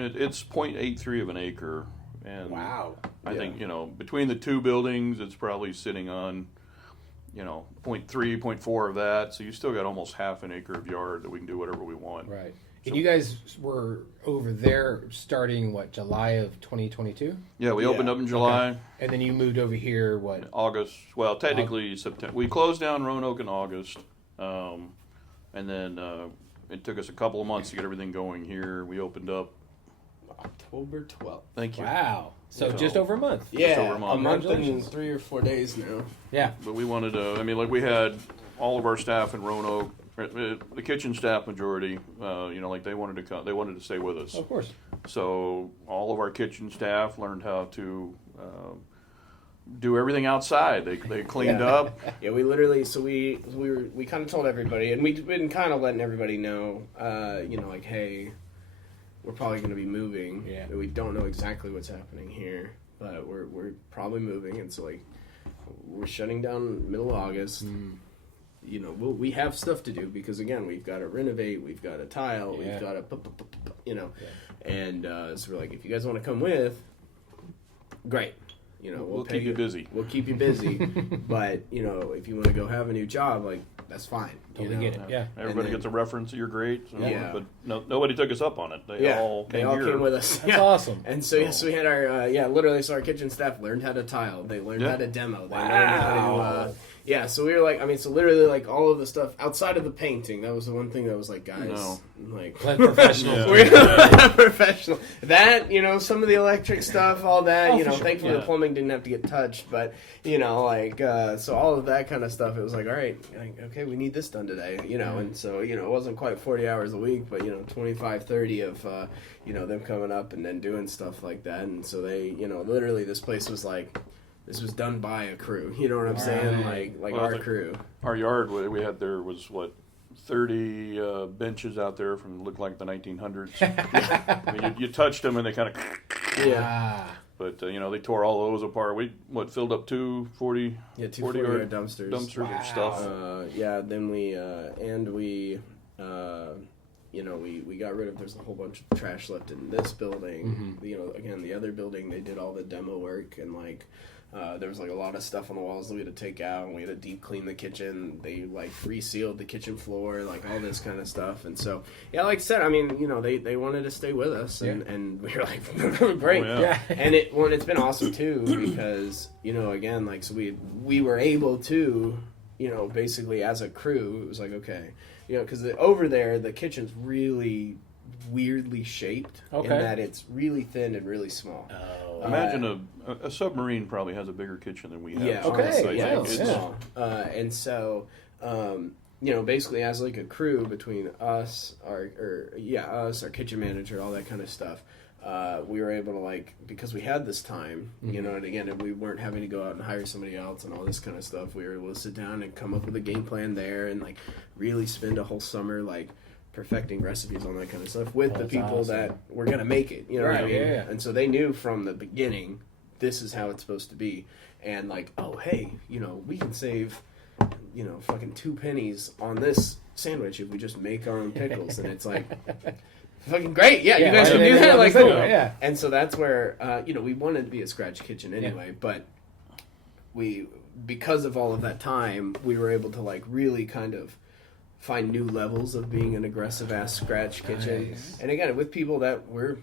mean, it's 0.83 of an acre. And wow. I think, between the two buildings, it's probably sitting on, 0.3, 0.4 of that. So you still got almost half an acre of yard that we can do whatever we want. Right. And you guys were over there starting, July of 2022? Yeah, we opened up in July. Okay. And then you moved over here, August. Well, technically September. We closed down Roanoke in August. And then it took us a couple of months to get everything going here. We opened up October 12th. Thank you. Wow. So just over a month. Yeah, just over a month. And 3 or 4 days now. Yeah. But we wanted to, we had all of our staff in Roanoke, the kitchen staff majority, they wanted to come, they wanted to stay with us. Of course. So all of our kitchen staff learned how to do everything outside. They cleaned up. Yeah, we literally, we kind of told everybody, and we've been kind of letting everybody know, hey, we're probably going to be moving. Yeah. We don't know exactly what's happening here, but we're probably moving, and so we're shutting down middle of August. We have stuff to do because again, we've got to renovate, we've got to tile, we've got to, and so we're like, if you guys want to come with, great. We'll keep you busy. We'll keep you busy, but if you want to go have a new job, that's fine. Totally get it. Yeah. Everybody gets a reference. You're great. So, yeah. But nobody took us up on it. They all came with us. That's awesome. And so yes, we had our literally. So our kitchen staff learned how to tile. They learned how to demo. They learned how to. So we were literally all of the stuff outside of the painting. That was the one thing that was guys, professional. We're not professional. That, some of the electric stuff, all that, sure. Thankfully the plumbing didn't have to get touched, but, so all of that kind of stuff, it was all right, okay, we need this done today, and so, it wasn't quite 40 hours a week, but, 25, 30 of, them coming up and then doing stuff like that, and so they, literally this place was this was done by a crew. You know what I'm saying? Our crew. Our yard we had there was 30 benches out there from looked like the 1900s. You touched them and they kind of yeah. But they tore all those apart. We filled up two 40 40-yard dumpsters of stuff. Then we got rid of. There's a whole bunch of trash left in this building. Again, the other building they did all the demo work and there was a lot of stuff on the walls that we had to take out, and we had to deep clean the kitchen. They resealed the kitchen floor, all this kind of stuff. And so, like I said, they wanted to stay with us, and we were like, great. Oh, yeah. And it's been awesome too because again, so we were able to basically as a crew, it was okay, because over there the kitchen's really weirdly shaped in that it's really thin and really small. Imagine a submarine probably has a bigger kitchen than we have. Yeah, okay. It's small. And so, basically as a crew between us, our kitchen manager, all that kind of stuff, we were able to because we had this time, and again, we weren't having to go out and hire somebody else and all this kind of stuff. We were able to sit down and come up with a game plan there and really spend a whole summer perfecting recipes on that kind of stuff with the people that were going to make it, what I mean? Yeah. And so they knew from the beginning, this is how it's supposed to be. And hey, we can save, fucking 2 pennies on this sandwich if we just make our own pickles. And it's fucking great. Yeah, you guys can do that. Cool. Yeah. And so that's where, we wanted to be a scratch kitchen anyway, but because of all of that time, we were able to really kind of find new levels of being an aggressive ass scratch kitchen. And again, with people that were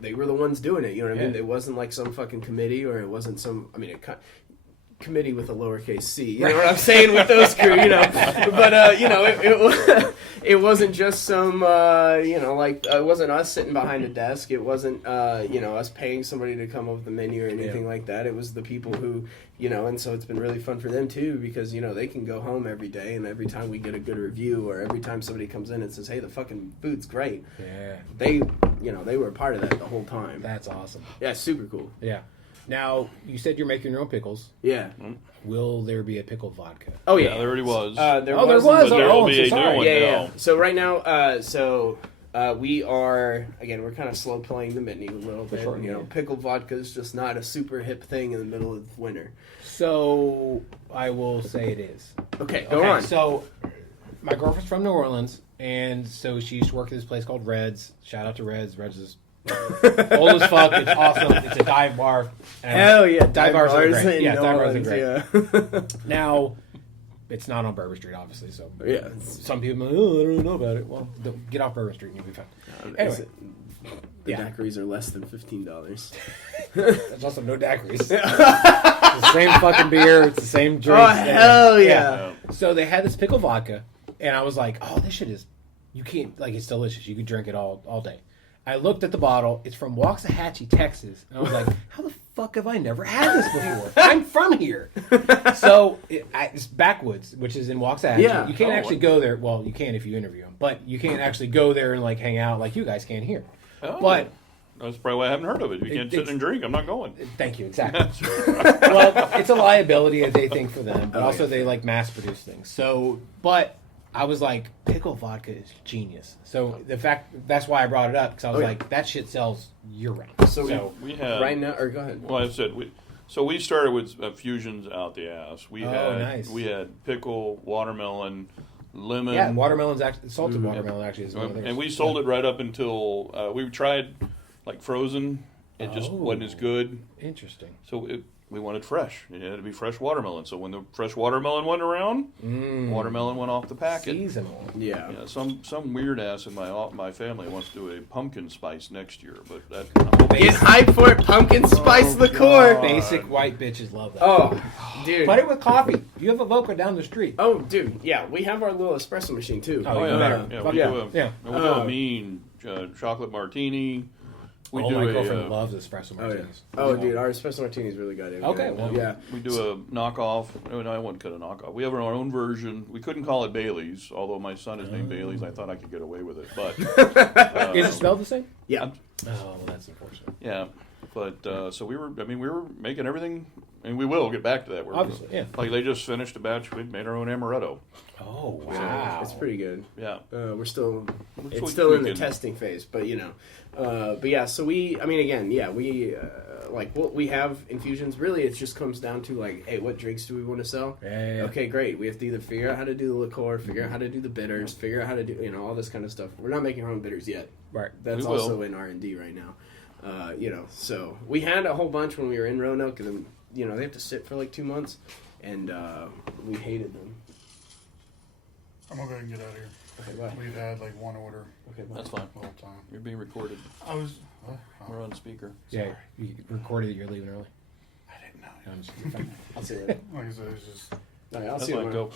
they were the ones doing it, you know what I mean? It wasn't some fucking committee, or it wasn't some committee with a lowercase c, you know what I'm saying, with those crew, but it wasn't just some it wasn't us sitting behind a desk, it wasn't us paying somebody to come up with the menu or anything like that. It was the people who and so it's been really fun for them too, because they can go home every day, and every time we get a good review, or every time somebody comes in and says, hey, the fucking food's great, they were a part of that the whole time. That's awesome. Yeah, super cool. Yeah. Now, you said you're making your own pickles. Yeah. Will there be a pickle vodka? Oh, yeah. There already was. There was. But there will be a so new one Yeah. now. So right now, we are, again, we're kind of slow playing the menu a little bit. Sure, pickled vodka is just not a super hip thing in the middle of winter. So, I will say it is. Okay, go on. So, my girlfriend's from New Orleans, And so she used to work at this place called Reds. Shout out to Reds. Reds is old as fuck. It's awesome. It's a dive bar. And Hell yeah, dive bars are bars great. in Yeah, New dive bars are Orleans, great. yeah. Now, it's not on Bourbon Street, obviously. So Yeah. some people, oh, I don't really know about it. Well, get off Bourbon Street and you'll be fine. Anyway, The yeah. daiquiris are less than $15. There's also no daiquiris. It's the same fucking beer. It's the same drink. Oh, hell yeah. So they had this pickle vodka, and I was like, "Oh, this shit is, you can't, like, it's delicious. You could drink it all day." I looked at the bottle. It's from Waxahachie, Texas, and I was like, "How the fuck have I never had this before? I'm from here." So it's Backwoods, which is in Waxahachie. Yeah. You can't actually go there. Well, you can if you interview them, but you can't actually go there and like hang out like you guys can here. Oh, But that's probably why I haven't heard of it. If you can't sit and drink, I'm not going. thank you, exactly. Well, it's a liability, they think, for them, but also they like mass produce things. So, but I was like, pickle vodka is genius. So the fact that's why I brought it up because I was like, that shit sells year round. So We had right now, or go ahead. Well, I said we started with fusions out the ass. We had pickle, watermelon, lemon. Yeah, watermelon's actually salted watermelon actually is one of theirs. And we sold it right up until we tried like frozen. It just wasn't as good. Interesting. So we wanted fresh. It had to be fresh watermelon. So when the fresh watermelon went around, watermelon went off the packet. Seasonal. Yeah. Yeah, some weird ass in my family wants to do a pumpkin spice next year, but that Get hyped for it, pumpkin spice liqueur. Basic white bitches love that. Oh, dude. Put it with coffee. You have a Vodka down the street. Oh, dude. Yeah, we have our little espresso machine too. Oh, yeah, better. yeah, Fuck we yeah. do Yeah. we do a mean chocolate martini. We do my a, girlfriend loves espresso Oh, yeah. martinis. Oh, dude, our espresso martini is really good. Okay, well, yeah. We do a knockoff. No, I wouldn't cut a knockoff. We have our own version. We couldn't call it Bailey's, although my son is named Bailey's. I thought I could get away with it, but Is it spelled the same? Yeah. Oh, well, that's unfortunate. yeah. But so we were making everything, and we will get back to that. Obviously, yeah. Like they just finished a batch. We made our own amaretto. Oh, wow. It's pretty good. Yeah. We're still, Which it's we- still we in the can- testing phase, but you know. But yeah, so we like what we have infusions. Really, it just comes down to like, hey, what drinks do we want to sell? Yeah. Okay, great. We have to either figure out how to do the liqueur, figure out how to do the bitters, figure out how to do all this kind of stuff. We're not making our own bitters yet. Right. That's We will. also in R&D right now. So we had a whole bunch when we were in Roanoke, and then they have to sit for like 2 months, and we hated them. I'm gonna go ahead and get out of here. Okay, bye. We've had like one order Okay, bye. That's fine. the whole time. You're being recorded. I was. We're on speaker. Yeah, you recorded that you're leaving early. I didn't know. No, I'm just- you're fine. I'll see you later. Like I said, it's just All right, I'll That's see you fine. tomorrow. Go.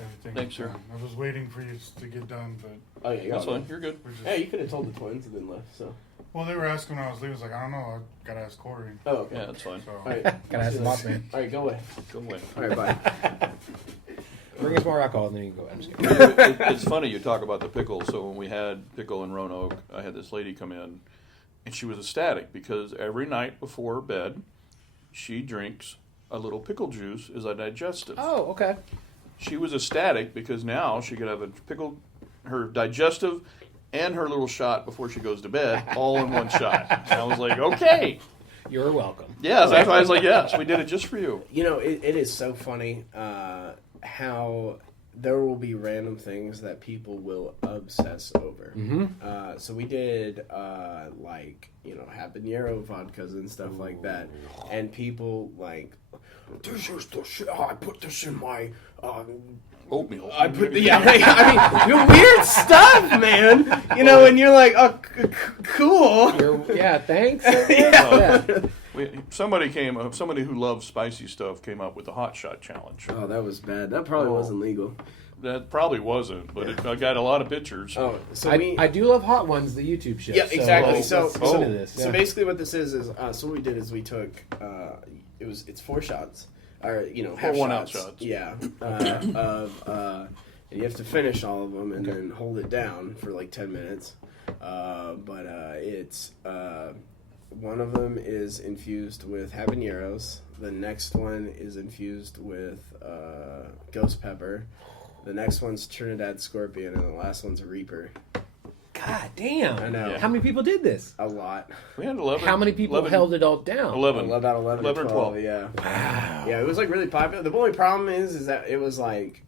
everything. Thanks, sir. was done. I was waiting for you to get done, but Oh yeah, you That's got fine. it. You're good. we're just. Hey, you could have told the twins and then left. So. Well, they were asking when I was leaving. I was like, I don't know. I gotta ask Corey. Oh, okay. Yeah, that's fine. So All right. Gotta ask the boss man. All right, go away. Go away. All right, bye. Bring us more alcohol and then you can go. I'm just kidding. It's funny you talk about the pickle. So when we had pickle in Roanoke, I had this lady come in, and she was ecstatic because every night before bed, she drinks a little pickle juice as a digestive. Oh, okay. She was ecstatic because now she could have a pickle, her digestive, and her little shot before she goes to bed, all in one shot. And I was like, okay. You're welcome. Yes, that's why I was like, yes, we did it just for you. It is so funny how there will be random things that people will obsess over. Mm-hmm. So we did habanero vodkas and stuff like that, and people like, this is the shit. I put this in my. Oatmeal. I put weird stuff, man. And you're like, oh, cool. Yeah, thanks. Yeah. Somebody who loves spicy stuff came up with the hot shot challenge. Oh, that was bad. That probably wasn't legal. That probably wasn't, but I got a lot of pictures. Oh, so I do love Hot Ones, the YouTube show. Yeah, exactly. So, So- listen to this. So basically, what this is so what we did is we took it's 4 shots, or half 1 ounce shots. shots. Yeah, and you have to finish all of them and then hold it down for like 10 minutes. But it's one of them is infused with habaneros. The next one is infused with ghost pepper. The next one's Trinidad Scorpion, and the last one's a Reaper. God damn. I know. Yeah. How many people did this? A lot. We had 11. How many people 11 held it all down? 11. About 11 or 12, yeah. Wow. Yeah, it was like really popular. The only problem is that it was like,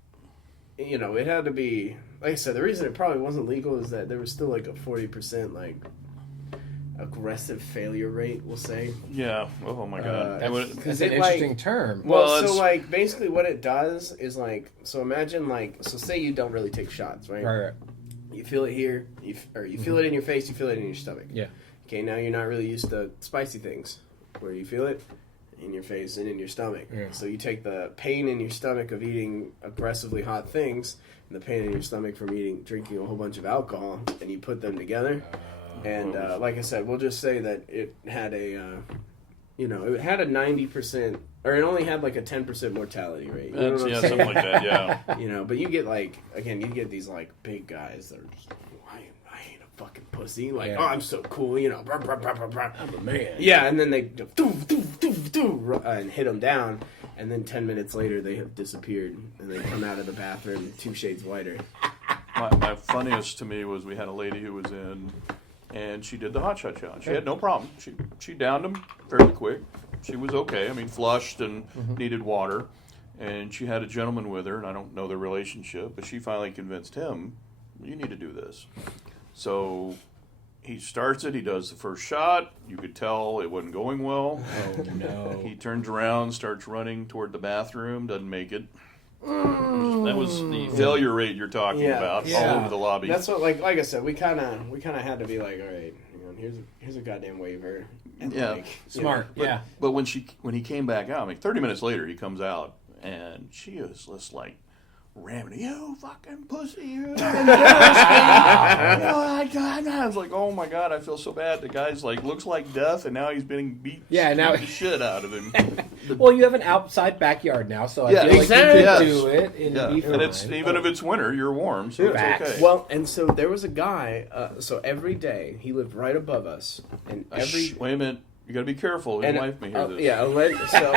it had to be like I said, the reason it probably wasn't legal is that there was still like a 40% like aggressive failure rate, we'll say. Yeah. Oh my god. That's an interesting term. Well, so like basically what it does is like, so imagine like, so say you don't really take shots, right? Right. You feel it here, you feel it in your face, you feel it in your stomach. Yeah. Okay, now you're not really used to spicy things, where you feel it in your face and in your stomach. Yeah. So you take the pain in your stomach of eating aggressively hot things and the pain in your stomach from drinking a whole bunch of alcohol, and you put them together. And like I said, we'll just say that it had a, it had a 90%, or it only had like a 10% mortality rate. You know what I'm saying? Something like that. Yeah. But you get like, again, you get these like big guys that are just, I ain't a fucking pussy. Like, oh, I'm so cool, brr, brr, brr, brr, brr. I'm a man. Yeah, and then they and hit them down, and then 10 minutes later they have disappeared, and they come out of the bathroom 2 shades whiter. My funniest to me was we had a lady who was in, and she did the hot shot challenge. She had no problem. She downed them fairly quick. She was okay. I mean, flushed and needed water. And she had a gentleman with her, and I don't know their relationship, but she finally convinced him, you need to do this. So he starts it. He does the first shot. You could tell it wasn't going well. Oh, no. He turns around, starts running toward the bathroom, doesn't make it. That was the failure rate you're talking about all over the lobby. That's what, like I said, we kind of had to be like, all right, here's a goddamn waiver. And Smart. But when he came back out, 30 minutes later, he comes out, and she was just like ramming, you fucking pussy, you fucking I was like, oh my god, I feel so bad. The guy's like looks like death, and now he's being beat the shit out of him. Well, you have an outside backyard now, so I feel exactly. like you could do it and be fine. And it's even if it's winter, you're warm, so it's okay. Well, and so there was a guy. So every day he lived right above us, and wait a minute, you got to be careful. His wife may hear this. Yeah, so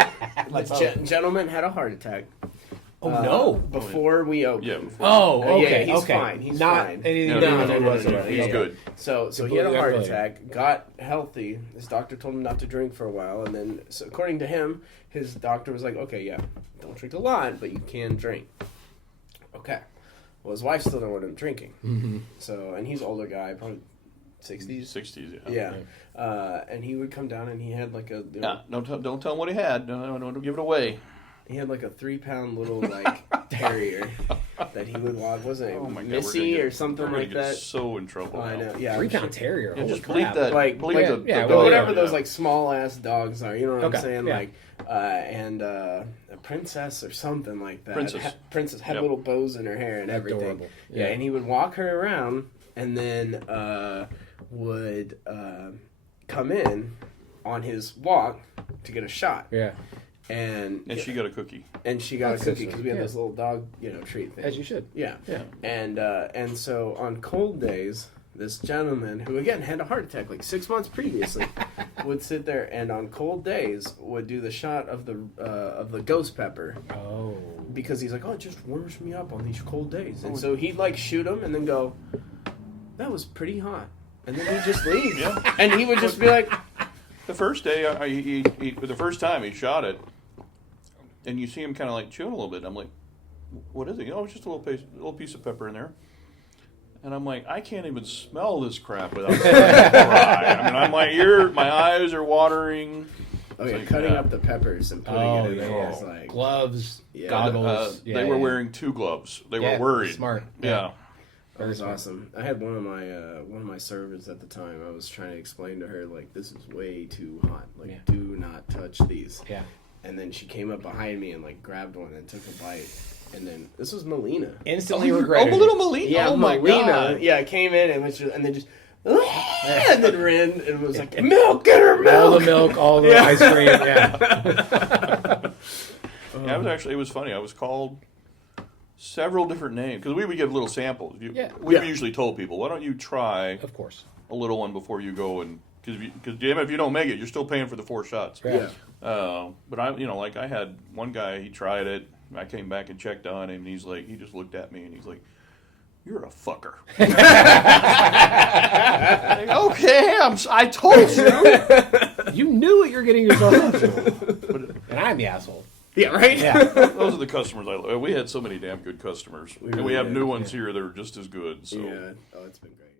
the gentleman had a heart attack. Oh no! Before we opened. Yeah. Okay. He's fine. He's not fine. No. He's good. So he had a heart attack, got healthy. His doctor told him not to drink for a while, and then, so according to him, his doctor was like, "Okay, yeah, don't drink a lot, but you can drink." Okay. Well, his wife still didn't want him drinking. Mm-hmm. So, and he's an older guy, probably 60s. 60s, yeah. And he would come down, and he had like a. Don't tell him what he had. Don't give it away. He had like a 3-pound little terrier that he would walk. Wasn't it Missy or something like that? So in trouble. I know. Yeah, 3-pound terrier. Yeah, just crap. bleep that. Whatever those like small ass dogs are. You know what I'm saying? Yeah. Like, and a princess or something like that. Princess had little bows in her hair and everything. Adorable. Yeah, and he would walk her around, and then would come in on his walk to get a shot. Yeah. And she got a cookie. And she got a cookie because we had this little dog, treat thing. As you should. Yeah. Yeah. And so on cold days, this gentleman who again had a heart attack like 6 months previously would sit there and on cold days would do the shot of the ghost pepper. Oh. Because he's like, oh, it just warms me up on these cold days. And so he'd like shoot him and then go, that was pretty hot. And then he'd just leave. Yeah. And he would just be like. The first day, the first time he shot it, and you see him kind of like chewing a little bit. I'm like, what is it? It's just a little piece of pepper in there. And I'm like, I can't even smell this crap without cry. I'm like, my eyes are watering. Oh yeah, cutting up the peppers and putting it in there. It's like gloves, goggles. They were wearing 2 gloves. They were worried. Smart. Yeah. That was awesome. I had one of my servants at the time. I was trying to explain to her like, this is way too hot. Like, do not touch these. Yeah. And then she came up behind me and like grabbed one and took a bite. And then this was Melina. Instantly regretted. Oh, little Melina. Yeah, oh my Melina. God. Yeah, came in and then just and then ran and was like, milk, get her milk. All the milk, all the ice cream. Yeah. It was funny. I was called several different names because we would give little samples. We usually told people, why don't you try Of course. a little one before you go, and because damn, if you don't make it, you're still paying for the 4 shots. Yeah. But I had one guy, he tried it. I came back and checked on him, and he just looked at me and he's like, "You're a fucker." Like, okay, I told you. You knew what you're getting yourself into. And I'm the asshole. Yeah, right? Yeah. Those are the customers I love. We had so many damn good customers. We And we really have did, new ones here that are just as good. So. Yeah. Oh, it's been great.